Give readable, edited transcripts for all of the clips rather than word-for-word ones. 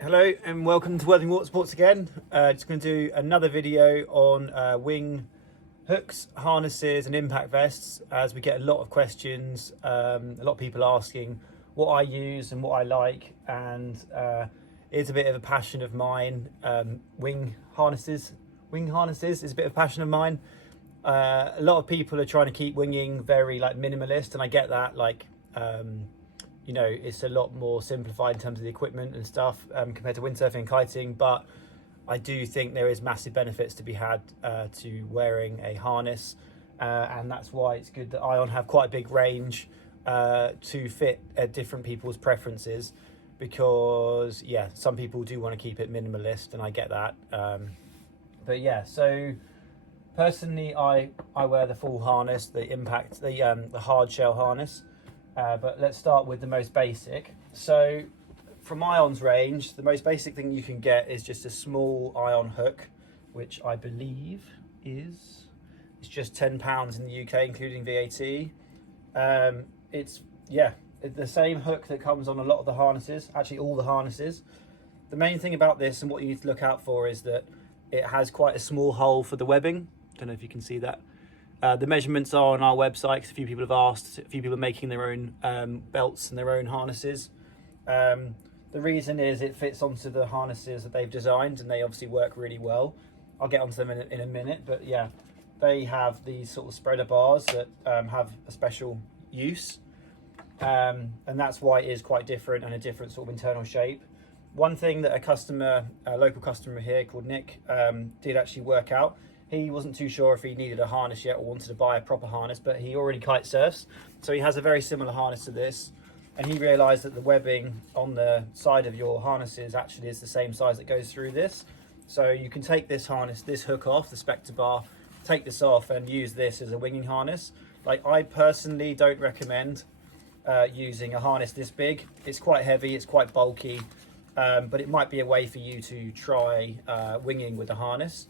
Hello and welcome to Worthing Water Sports again. Just going to do another video on wing hooks, harnesses and impact vests, as we get a lot of questions, a lot of people asking what I use and what I like, and it's a bit of a passion of mine. Wing harnesses is a bit of a passion of mine. A lot of people are trying to keep winging very minimalist, and I get that. You know, it's a lot more simplified in terms of the equipment and stuff compared to windsurfing and kiting, but I do think there is massive benefits to be had to wearing a harness, and that's why it's good that Ion have quite a big range to fit different people's preferences, because yeah, some people do want to keep it minimalist and I get that, but yeah, so personally I wear the full harness, the impact, the hard shell harness. But let's start with the most basic. So from Ion's range, the most basic thing you can get is just a small Ion hook, which I believe it's just £10 in the UK, including VAT. It's the same hook that comes on a lot of the harnesses, actually all the harnesses. The main thing about this and what you need to look out for is that it has quite a small hole for the webbing. Don't know if you can see that. The measurements are on our website because a few people have asked. A few people are making their own belts and their own harnesses. The reason is it fits onto the harnesses that they've designed, and they obviously work really well. I'll get onto them in a minute, but yeah, they have these sort of spreader bars that have a special use, and that's why it is quite different and a different sort of internal shape. One thing that a local customer here called Nick, did actually work out. He wasn't too sure if he needed a harness yet or wanted to buy a proper harness, but he already kite surfs, so he has a very similar harness to this, and he realized that the webbing on the side of your harnesses actually is the same size that goes through this. So you can take this harness, this hook off, the Spectre bar, take this off and use this as a winging harness. Like, I personally don't recommend using a harness this big. It's quite heavy, it's quite bulky, but it might be a way for you to try winging with a harness.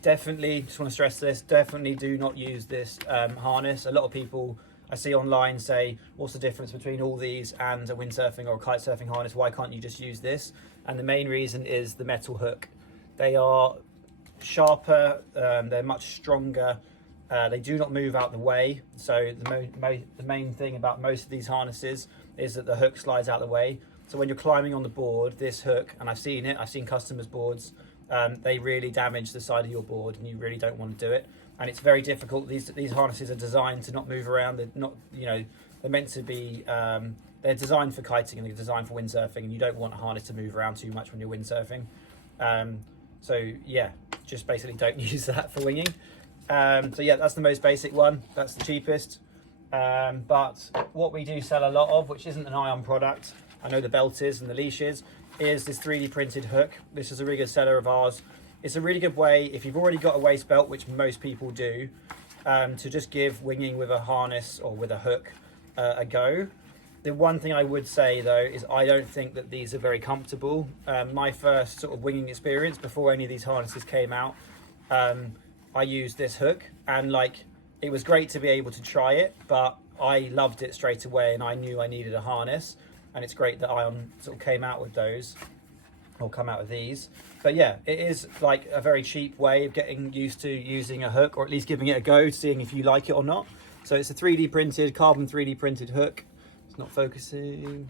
Definitely, just want to stress this, definitely do not use this harness. A lot of people I see online say, what's the difference between all these and a windsurfing or a kite surfing harness? Why can't you just use this? And the main reason is the metal hook. They are sharper, they're much stronger, they do not move out the way. So the main thing about most of these harnesses is that the hook slides out the way. So when you're climbing on the board, this hook, and I've seen customers' boards, they really damage the side of your board, and you really don't want to do it. And it's very difficult. These harnesses are designed to not move around. They're not, they're meant to be, they're designed for kiting and they're designed for windsurfing, and you don't want a harness to move around too much when you're windsurfing. So yeah, just basically don't use that for winging. So yeah, that's the most basic one. That's the cheapest. But what we do sell a lot of, which isn't an Ion product, I know the belt is and the leash is this 3D printed hook. This is a really good seller of ours. It's a really good way, if you've already got a waist belt, which most people do, to just give winging with a harness or with a hook a go. The one thing I would say though is I don't think that these are very comfortable. My first sort of winging experience before any of these harnesses came out, I used this hook, and it was great to be able to try it, but I loved it straight away and I knew I needed a harness. And it's great that Ion sort of came out with those, or come out with these. But yeah, it is like a very cheap way of getting used to using a hook, or at least giving it a go, seeing if you like it or not. So it's a 3D printed, carbon 3D printed hook. It's not focusing.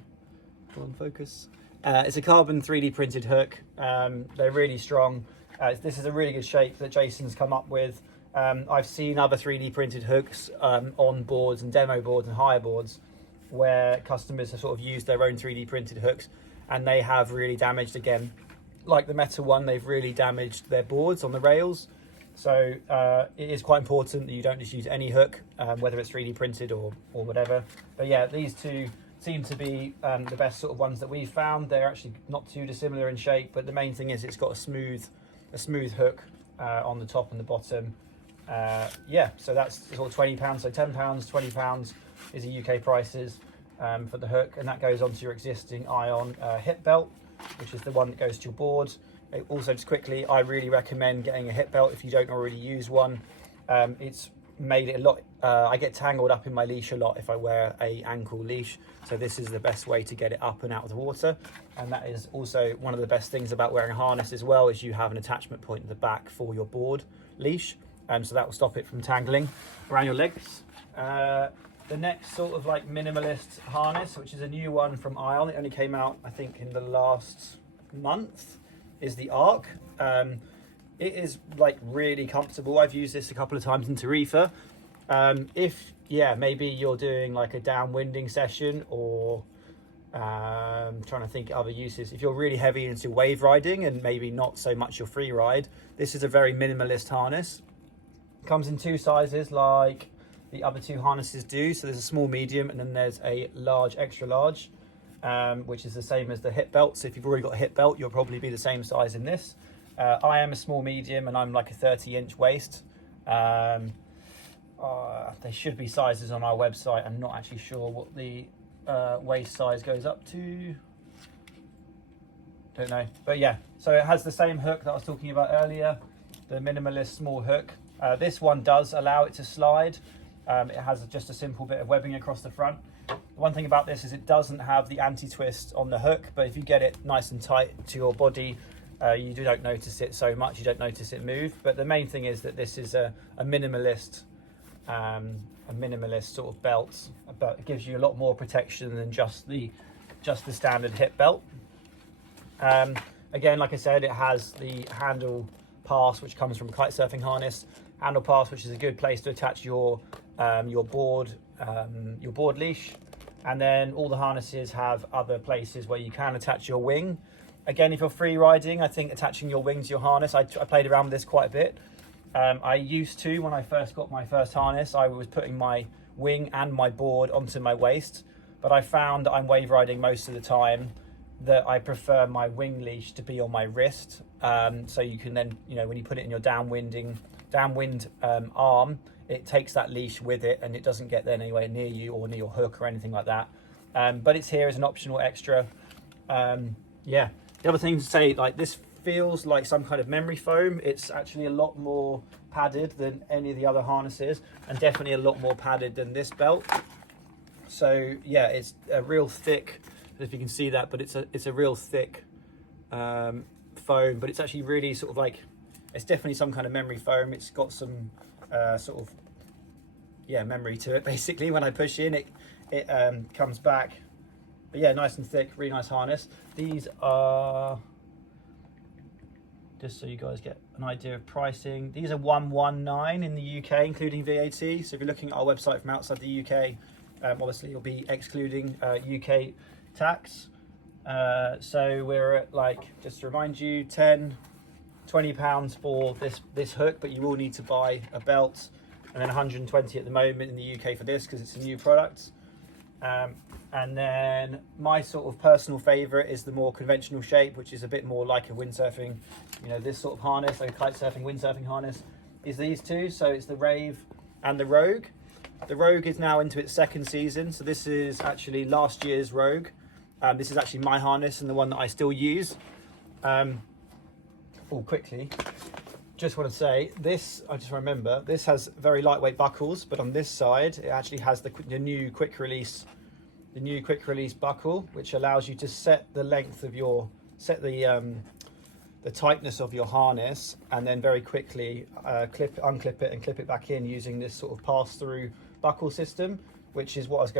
Go on, focus. It's a carbon 3D printed hook. They're really strong. This is a really good shape that Jason's come up with. I've seen other 3D printed hooks on boards and demo boards and hire boards, where customers have sort of used their own 3D printed hooks and they have really damaged, again, like the metal one, they've really damaged their boards on the rails. So it is quite important that you don't just use any hook, whether it's 3D printed or whatever. But yeah, these two seem to be the best sort of ones that we've found. They're actually not too dissimilar in shape, but the main thing is it's got a smooth hook on the top and the bottom. Yeah, so that's sort of £20, so £10, £20 is the UK prices for the hook, and that goes onto your existing Ion hip belt, which is the one that goes to your board. Also, just quickly, I really recommend getting a hip belt if you don't already use one. It's made it a lot, I get tangled up in my leash a lot if I wear a ankle leash. So this is the best way to get it up and out of the water. And that is also one of the best things about wearing a harness as well, is you have an attachment point at the back for your board leash. So that will stop it from tangling around your legs. The next sort of like minimalist harness, which is a new one from Ion, it only came out I think in the last month, is the Arc. It is like really comfortable. I've used this a couple of times in Tarifa. If maybe you're doing like a downwinding session, or trying to think other uses. If you're really heavy into wave riding and maybe not so much your free ride, this is a very minimalist harness. Comes in two sizes like the other two harnesses do. So there's a small, medium, and then there's a large, extra large, which is the same as the hip belt. So if you've already got a hip belt, you'll probably be the same size in this. I am a small, medium, and I'm like a 30-inch waist. There should be sizes on our website. I'm not actually sure what the waist size goes up to. Don't know. But yeah, so it has the same hook that I was talking about earlier, the minimalist small hook. This one does allow it to slide. It has just a simple bit of webbing across the front. The one thing about this is it doesn't have the anti-twist on the hook, but if you get it nice and tight to your body, you don't notice it so much. You don't notice it move. But the main thing is that this is a minimalist sort of belt, but it gives you a lot more protection than just the standard hip belt. Again, like I said, it has the handle pass, which comes from a kite surfing harness. Handle pass, which is a good place to attach your board leash. And then all the harnesses have other places where you can attach your wing. Again, if you're free riding, I think attaching your wing to your harness, I played around with this quite a bit. I used to, when I first got my first harness, I was putting my wing and my board onto my waist, but I found that I'm wave riding most of the time that I prefer my wing leash to be on my wrist. So you can then, when you put it in your downwind arm, it takes that leash with it and it doesn't get there anywhere near you or near your hook or anything like that. But it's here as an optional extra. The other thing to say, like, this feels like some kind of memory foam. It's actually a lot more padded than any of the other harnesses, and definitely a lot more padded than this belt. So yeah, it's a real thick, if you can see that, but it's a real thick foam, but it's actually really sort of like, it's definitely some kind of memory foam. It's got some memory to it. Basically, when I push in, it comes back. But yeah, nice and thick, really nice harness. These are, just so you guys get an idea of pricing, these are $119 in the UK, including VAT. So if you're looking at our website from outside the UK, obviously you'll be excluding UK tax. So we're at, like, just to remind you, £20 for this hook, but you will need to buy a belt, and then 120 at the moment in the UK for this because it's a new product. And then my sort of personal favorite is the more conventional shape, which is a bit more like a windsurfing, this sort of harness, like a kite surfing, windsurfing harness, is these two. So it's the Rave and the Rogue. The Rogue is now into its second season. So this is actually last year's Rogue. This is actually my harness and the one that I still use. Quickly, just want to say this, I just remember, this has very lightweight buckles, but on this side, it actually has the new quick release buckle, which allows you to set the length of the tightness of your harness, and then very quickly unclip it and clip it back in using this sort of pass-through buckle system, which is what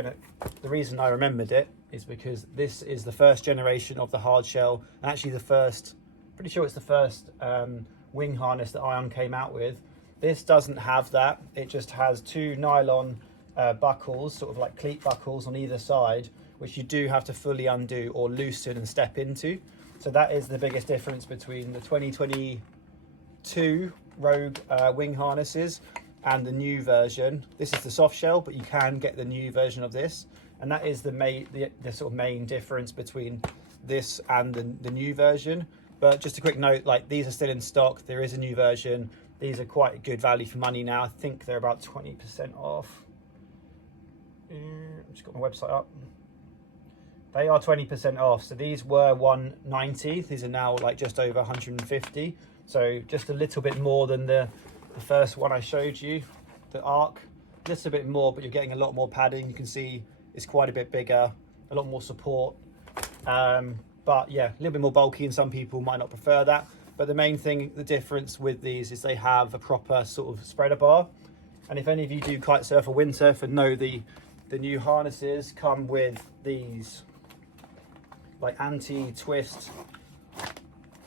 the reason I remembered it is because this is the first generation of the hard shell, and actually pretty sure it's the first wing harness that Ion came out with. This doesn't have that. It just has two nylon buckles, sort of like cleat buckles on either side, which you do have to fully undo or loosen and step into. So that is the biggest difference between the 2022 Rogue wing harnesses and the new version. This is the soft shell, but you can get the new version of this, and that is the sort of main difference between this and the new version. But just a quick note, like, these are still in stock. There is a new version. These are quite a good value for money now. I think they're about 20% off. I've just got my website up. They are 20% off. So these were $190. These are now like just over 150. So just a little bit more than the first one I showed you. the arc just a bit more, but you're getting a lot more padding. You can see it's quite a bit bigger, a lot more support. But yeah, a little bit more bulky, and some people might not prefer that. But the main thing, the difference with these is they have a proper sort of spreader bar. And if any of you do kite surf or windsurf and know the new harnesses come with these like anti-twist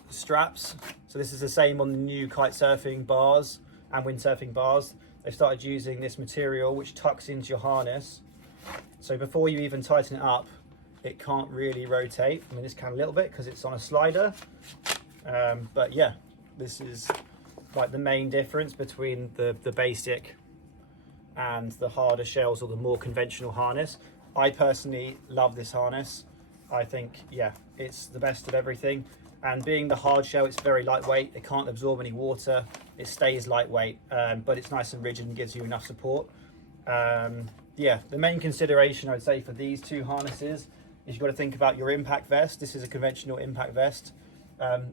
straps. So this is the same on the new kite surfing bars and windsurfing bars. They've started using this material which tucks into your harness. So before you even tighten it up, it can't really rotate. I mean, this can a little bit because it's on a slider. But yeah, this is like the main difference between the basic and the harder shells or the more conventional harness. I personally love this harness. I think, yeah, it's the best of everything. And being the hard shell, it's very lightweight. It can't absorb any water. It stays lightweight, but it's nice and rigid and gives you enough support. Yeah, the main consideration I'd say for these two harnesses is you've got to think about your impact vest. This is a conventional impact vest,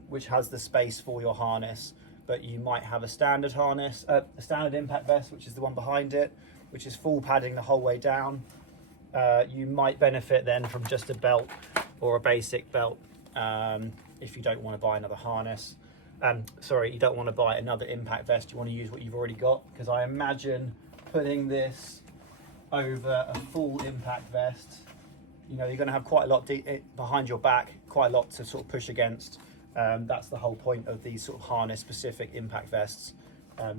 which has the space for your harness, but you might have a standard harness, a standard impact vest, which is the one behind it, which is full padding the whole way down. You might benefit then from just a belt or a basic belt if you don't want to buy another harness. Sorry, you don't want to buy another impact vest. You want to use what you've already got, because I imagine putting this over a full impact vest, you know, you're going to have quite a lot behind your back, quite a lot to sort of push against. That's the whole point of these sort of harness specific impact vests.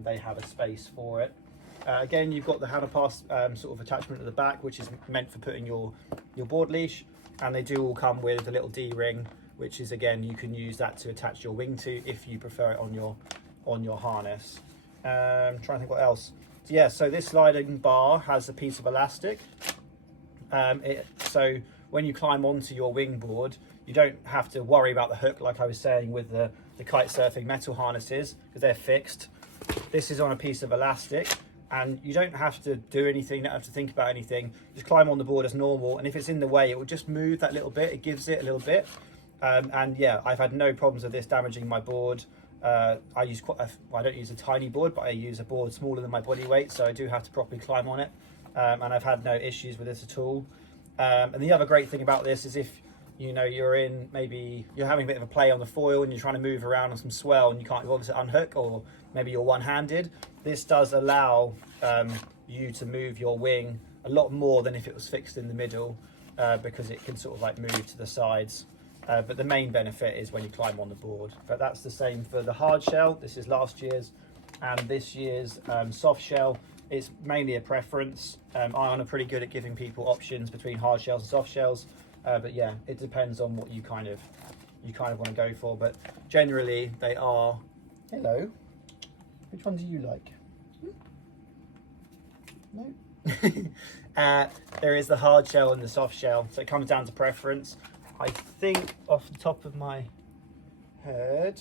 They have a space for it. Again, you've got the hammer pass sort of attachment at the back, which is meant for putting your board leash, and they do all come with a little D-ring, which is, again, you can use that to attach your wing to if you prefer it on your harness. Trying to think what else. So yeah, so this sliding bar has a piece of elastic. So when you climb onto your wing board, you don't have to worry about the hook, like I was saying with the kite surfing metal harnesses, because they're fixed. This is on a piece of elastic, and you don't have to do anything, you don't have to think about anything. Just climb on the board as normal, and if it's in the way, it will just move that little bit. It gives it a little bit. And yeah, I've had no problems with this damaging my board. I don't use a tiny board, but I use a board smaller than my body weight, so I do have to properly climb on it. And I've had no issues with this at all. And the other great thing about this is if you know maybe you're having a bit of a play on the foil and you're trying to move around on some swell and you can't obviously unhook, or maybe you're one-handed, this does allow you to move your wing a lot more than if it was fixed in the middle, because it can sort of like move to the sides. But the main benefit is when you climb on the board. But that's the same for the hard shell. This is last year's, and this year's soft shell. It's mainly a preference. Ion are pretty good at giving people options between hard shells and soft shells. But yeah, it depends on what you kind of want to go for. But generally, they are. Hello. Which one do you like? No. There is the hard shell and the soft shell, so it comes down to preference. I think off the top of my head,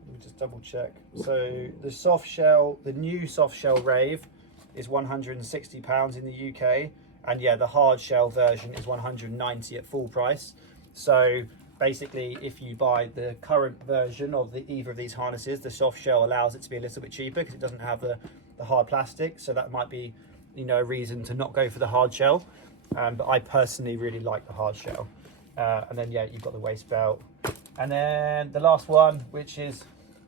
let me just double check. So the soft shell, the new soft shell Rave is £160 in the UK. And yeah, the hard shell version is 190 at full price. So basically, if you buy the current version of either of these harnesses, the soft shell allows it to be a little bit cheaper because it doesn't have the hard plastic. So that might be, you know, a reason to not go for the hard shell. But I personally really like the hard shell. And then yeah, you've got the waist belt. And then the last one, which is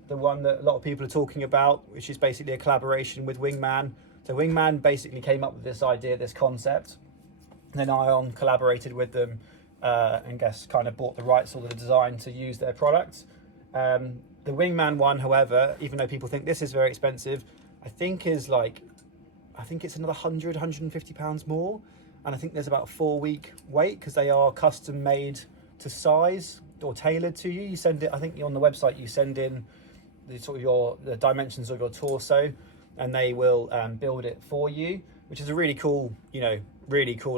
the one that a lot of people are talking about, which is basically a collaboration with Wingman. So Wingman basically came up with this idea, this concept, and then Ion collaborated with them and kind of bought the rights or the design to use their products. The Wingman one, however, even though people think this is very expensive, I think it's another £150 more. And I think there's about a 4-week wait because they are custom made to size or tailored to you. You send it, I think on the website, you send in the dimensions of your torso, and they will build it for you, which is a really cool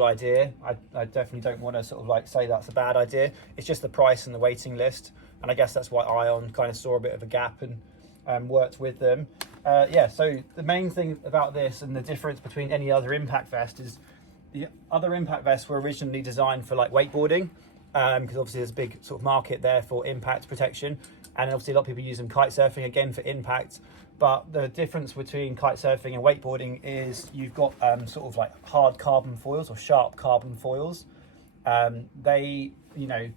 idea. I definitely don't want to sort of like say that's a bad idea. It's just the price and the waiting list. And I guess that's why Ion kind of saw a bit of a gap and worked with them. Yeah, so the main thing about this and the difference between any other impact vest is the other impact vests were originally designed for like wakeboarding, because obviously there's a big sort of market there for impact protection. And obviously a lot of people use them kite surfing again for impact. But the difference between kite surfing and wakeboarding is you've got sort of like hard carbon foils or sharp carbon foils. They, you know,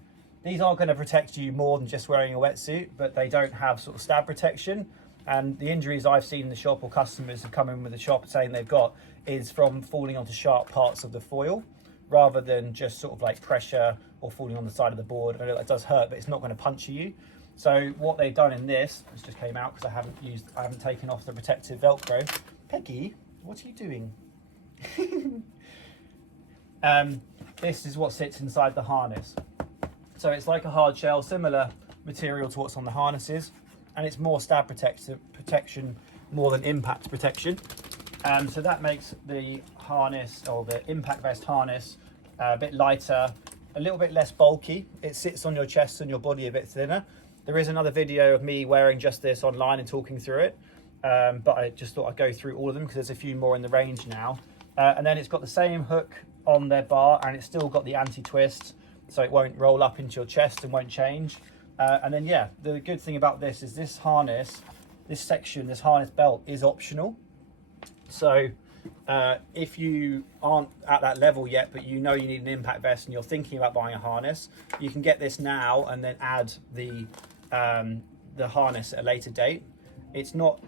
these are going to protect you more than just wearing a wetsuit, but they don't have sort of stab protection. And the injuries I've seen in the shop, or customers have come in with the shop saying they've got, is from falling onto sharp parts of the foil, rather than just sort of like pressure or falling on the side of the board. I know that does hurt, but it's not going to puncture you. So what they've done in this just came out because I haven't taken off the protective Velcro. Peggy, what are you doing? This is what sits inside the harness. So it's like a hard shell, similar material to what's on the harnesses, and it's more stab protection more than impact protection. So that makes the harness, or the impact vest harness, a bit lighter, a little bit less bulky. It sits on your chest and your body a bit thinner. There is another video of me wearing just this online and talking through it, but I just thought I'd go through all of them because there's a few more in the range now. And then it's got the same hook on their bar, and it's still got the anti-twist, so it won't roll up into your chest and won't change. And then, yeah, the good thing about this is this harness, this section, this harness belt is optional. So if you aren't at that level yet, but you know you need an impact vest and you're thinking about buying a harness, you can get this now and then add the harness at a later date. It's not,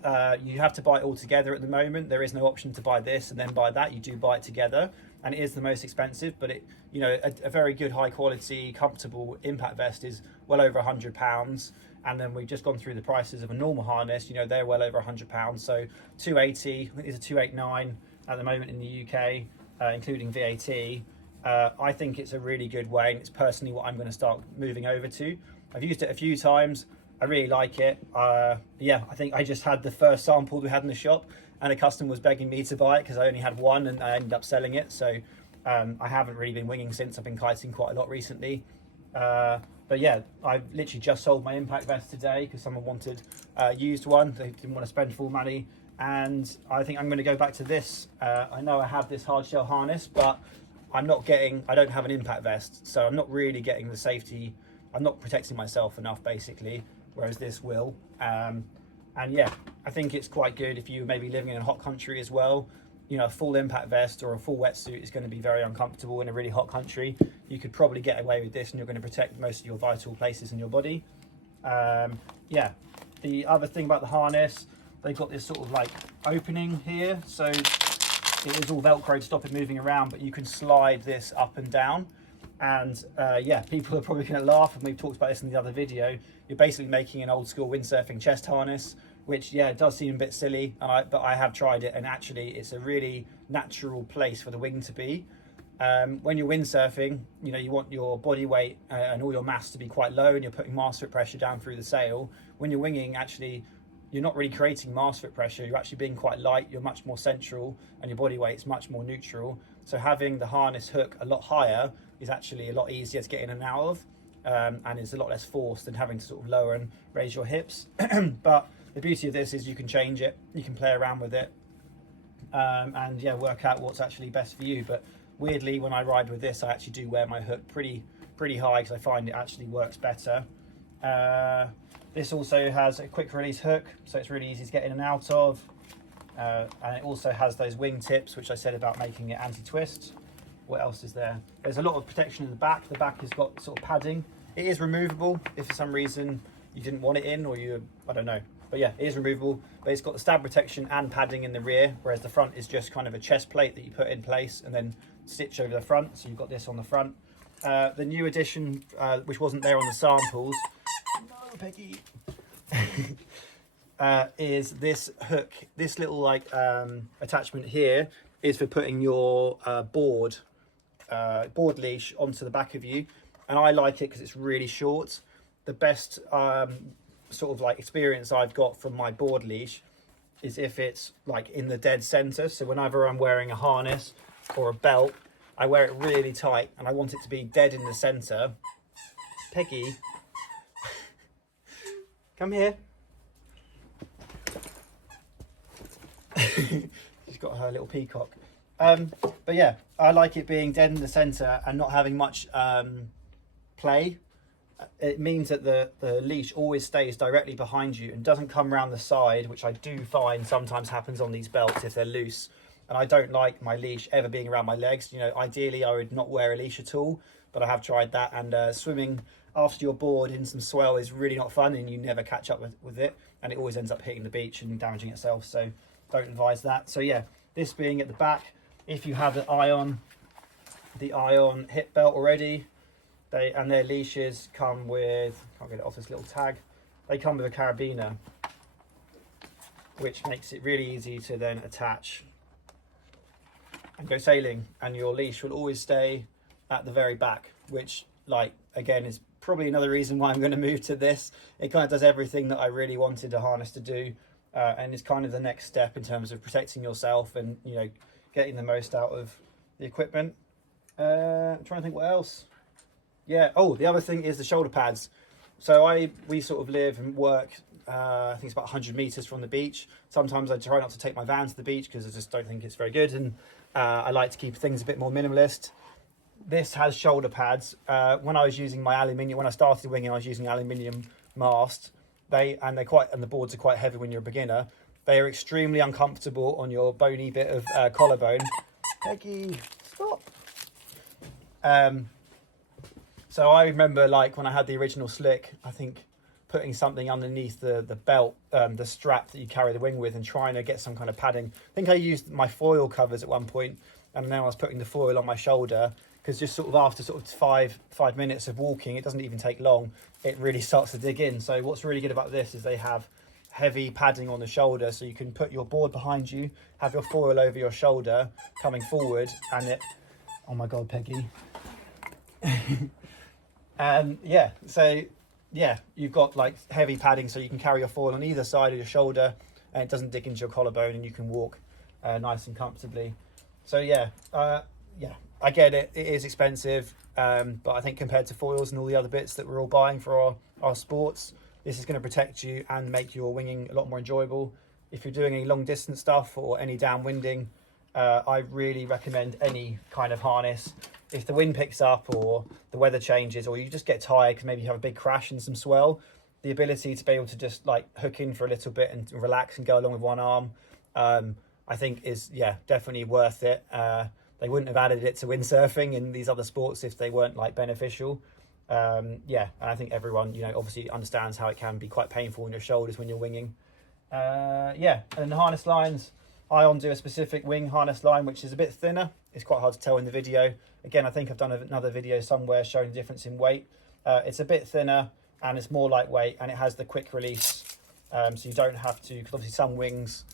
you have to buy it all together at the moment. There is no option to buy this and then buy that. You do buy it together, and it is the most expensive, but it, you know, a very good, high quality, comfortable impact vest is well over £100. And then we've just gone through the prices of a normal harness. You know, they're well over £100. So 280, I think it's a 289 at the moment in the UK, including VAT. I think it's a really good way, and it's personally what I'm going to start moving over to. I've used it a few times. I really like it. Yeah, I think I just had the first sample we had in the shop, and a customer was begging me to buy it because I only had one, and I ended up selling it. So I haven't really been winging since. I've been kiting quite a lot recently. But yeah, I've literally just sold my impact vest today because someone wanted a used one. They didn't want to spend full money. And I think I'm going to go back to this. I know I have this hard shell harness, but I don't have an impact vest. So I'm not really getting the safety. I'm not protecting myself enough, basically, whereas this will. And yeah, I think it's quite good if you maybe living in a hot country as well. You know, a full impact vest or a full wetsuit is going to be very uncomfortable in a really hot country. You could probably get away with this, and you're going to protect most of your vital places in your body. Yeah, the other thing about the harness, they've got this sort of like opening here, so it is all Velcro to stop it moving around, but you can slide this up and down. And yeah, people are probably going to laugh, and we've talked about this in the other video. You're basically making an old school windsurfing chest harness, which, yeah, it does seem a bit silly, but I have tried it, and actually it's a really natural place for the wing to be. When you're windsurfing, you know, you want your body weight and all your mass to be quite low, and you're putting mass foot pressure down through the sail. When you're winging, actually, you're not really creating mass foot pressure. You're actually being quite light. You're much more central, and your body weight's much more neutral. So having the harness hook a lot higher is actually a lot easier to get in and out of, and it's a lot less force than having to sort of lower and raise your hips. But the beauty of this is you can change it, you can play around with it, and yeah, work out what's actually best for you. But weirdly, when I ride with this, I actually do wear my hook pretty high because I find it actually works better. This also has a quick release hook, so it's really easy to get in and out of. And it also has those wing tips, which I said about making it anti-twist. What else is there? There's a lot of protection in the back. The back has got sort of padding. It is removable if for some reason you didn't want it in, or I don't know. But yeah, it is removable, but it's got the stab protection and padding in the rear, whereas the front is just kind of a chest plate that you put in place and then stitch over the front. So you've got this on the front. The new addition, which wasn't there on the samples, no, Peggy, is this hook. This little like attachment here is for putting your board leash onto the back of you, and I like it because it's really short. The best sort of like experience I've got from my board leash is if it's like in the dead center. So whenever I'm wearing a harness or a belt, I wear it really tight, and I want it to be dead in the center. Peggy, come here. She's got her little peacock. But yeah, I like it being dead in the center and not having much play. it means that the leash always stays directly behind you and doesn't come around the side, which I do find sometimes happens on these belts if they're loose. And I don't like my leash ever being around my legs. You know, ideally I would not wear a leash at all, but I have tried that. And swimming after you're bored in some swell is really not fun, and you never catch up with it, and it always ends up hitting the beach and damaging itself. So don't advise that. So yeah, this being at the back, if you have the Ion hip belt already, their leashes come with, can't get it off this little tag, they come with a carabiner, which makes it really easy to then attach and go sailing, and your leash will always stay at the very back, which, like, again, is probably another reason why I'm going to move to this. It kind of does everything that I really wanted a harness to do, and is kind of the next step in terms of protecting yourself and, you know, getting the most out of the equipment. I'm trying to think what else. Yeah, oh, the other thing is the shoulder pads. So we sort of live and work, I think it's about 100 meters from the beach. Sometimes I try not to take my van to the beach because I just don't think it's very good, and I like to keep things a bit more minimalist. This has shoulder pads. When I was using my aluminium, when I started winging, I was using aluminium mast. And the boards are quite heavy when you're a beginner. They are extremely uncomfortable on your bony bit of collarbone. Peggy, stop. So I remember, like, when I had the original slick, I think putting something underneath the belt, the strap that you carry the wing with, and trying to get some kind of padding. I think I used my foil covers at one point, and then I was putting the foil on my shoulder, because just sort of after sort of five minutes of walking, it doesn't even take long, it really starts to dig in. So what's really good about this is they have heavy padding on the shoulder, so you can put your board behind you, have your foil over your shoulder coming forward, and it, oh my god, Peggy. And yeah, so yeah, you've got like heavy padding, so you can carry your foil on either side of your shoulder, and it doesn't dig into your collarbone, and you can walk nice and comfortably. So yeah, I get it, it is expensive, but I think compared to foils and all the other bits that we're all buying for our sports, this is going to protect you and make your winging a lot more enjoyable. If you're doing any long distance stuff or any downwinding, I really recommend any kind of harness. If the wind picks up or the weather changes, or you just get tired because maybe you have a big crash and some swell, the ability to be able to just like hook in for a little bit and relax and go along with one arm, I think is, yeah, definitely worth it. They wouldn't have added it to windsurfing and these other sports if they weren't like beneficial. Yeah, and I think everyone, you know, obviously understands how it can be quite painful on your shoulders when you're winging. Yeah, and the harness lines, Ion do a specific wing harness line which is a bit thinner. It's quite hard to tell in the video. Again, I think I've done another video somewhere showing the difference in weight. It's a bit thinner and it's more lightweight, and it has the quick release, so you don't have to, because obviously some wings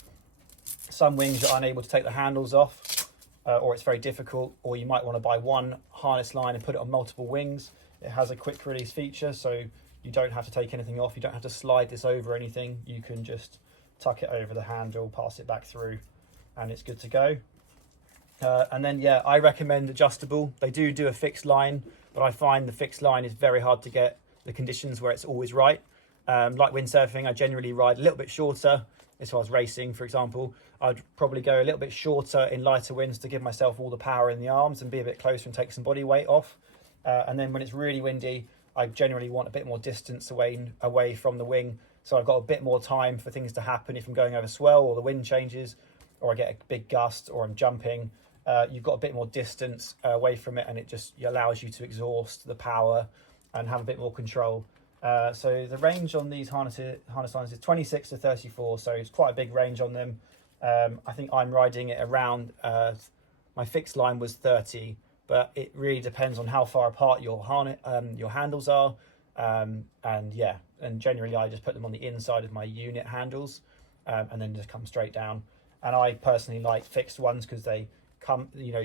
you're unable to take the handles off, or it's very difficult, or you might want to buy one harness line and put it on multiple wings. It has a quick release feature, so you don't have to take anything off. You don't have to slide this over anything. You can just tuck it over the handle, pass it back through, and it's good to go. And then, yeah, I recommend adjustable. They do a fixed line, but I find the fixed line is very hard to get the conditions where it's always right. Like windsurfing, I generally ride a little bit shorter. As far as racing, for example, I'd probably go a little bit shorter in lighter winds to give myself all the power in the arms and be a bit closer and take some body weight off. And then when it's really windy, I generally want a bit more distance away from the wing. So I've got a bit more time for things to happen if I'm going over swell or the wind changes, or I get a big gust, or I'm jumping. You've got a bit more distance away from it, and it just allows you to exhaust the power and have a bit more control. So the range on these harness lines is 26 to 34, so it's quite a big range on them. I think I'm riding it around, my fixed line was 30, but it really depends on how far apart your handles are. And yeah, and generally I just put them on the inside of my unit handles, and then just come straight down. And I personally like fixed ones because they come, you know,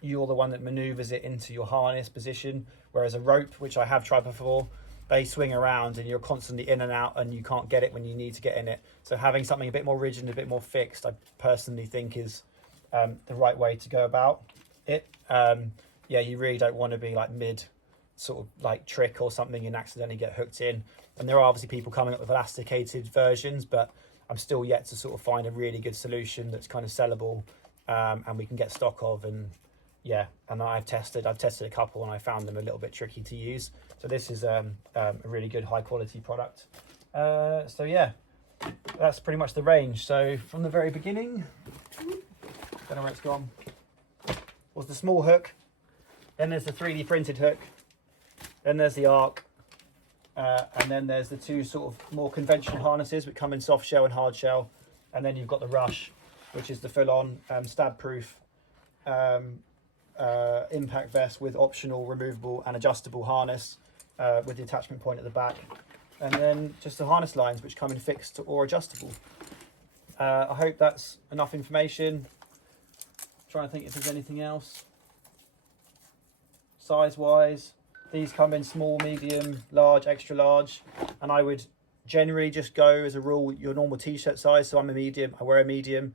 you're the one that maneuvers it into your harness position, whereas a rope, which I have tried before, they swing around and you're constantly in and out and you can't get it when you need to get in it. So having something a bit more rigid and a bit more fixed, I personally think is the right way to go about it. Yeah, you really don't want to be like mid sort of like trick or something and accidentally get hooked in. And there are obviously people coming up with elasticated versions, but I'm still yet to sort of find a really good solution that's kind of sellable, and we can get stock of. And yeah, and I've tested a couple and I found them a little bit tricky to use. So this is a really good high quality product. So yeah, that's pretty much the range. So from the very beginning, don't know where it's gone, was the small hook, then there's the 3D printed hook, then there's the arc, and then there's the two sort of more conventional harnesses which come in soft shell and hard shell, and then you've got the Rush, which is the full-on stab proof impact vest with optional removable and adjustable harness with the attachment point at the back, and then just the harness lines which come in fixed or adjustable. I hope that's enough information. Trying to think if there's anything else. Size wise, these come in small, medium, large, extra large, and I would generally just go as a rule your normal t-shirt size. So I'm a medium, I wear a medium.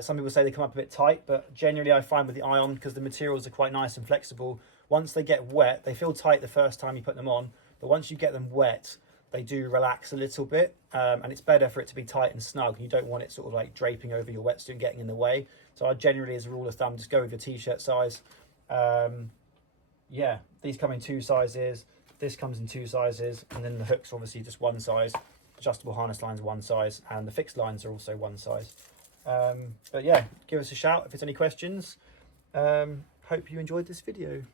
Some people say they come up a bit tight, but generally I find with the Ion, because the materials are quite nice and flexible, once they get wet, they feel tight the first time you put them on, but once you get them wet, they do relax a little bit, and it's better for it to be tight and snug. You don't want it sort of like draping over your wetsuit and getting in the way. So I generally, as a rule of thumb, just go with your t-shirt size. Yeah, these come in 2 sizes, this comes in 2 sizes, and then the hooks are obviously just 1 size, adjustable harness lines 1 size, and the fixed lines are also 1 size. But yeah, give us a shout if there's any questions. Hope you enjoyed this video.